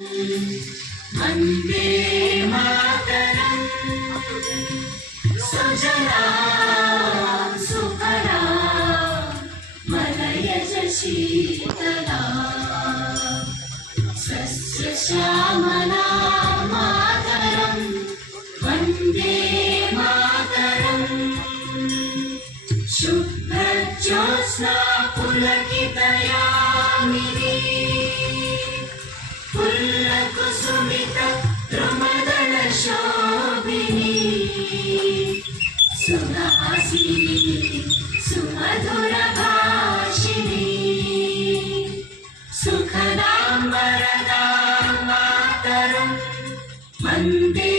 वन्दे मातरम् सुजलां सुफलां मलयज शीतलां सस्यश्यामलां मातरं वन्दे मातरम् शुभ्रज्योत्स्ना पुलकितयामिनी फुल्लकुसुमित द्रुमदलशोभिनी सुहासिनी सुमधुरभाषिणी सुखदां वरदां मातरं वन्दे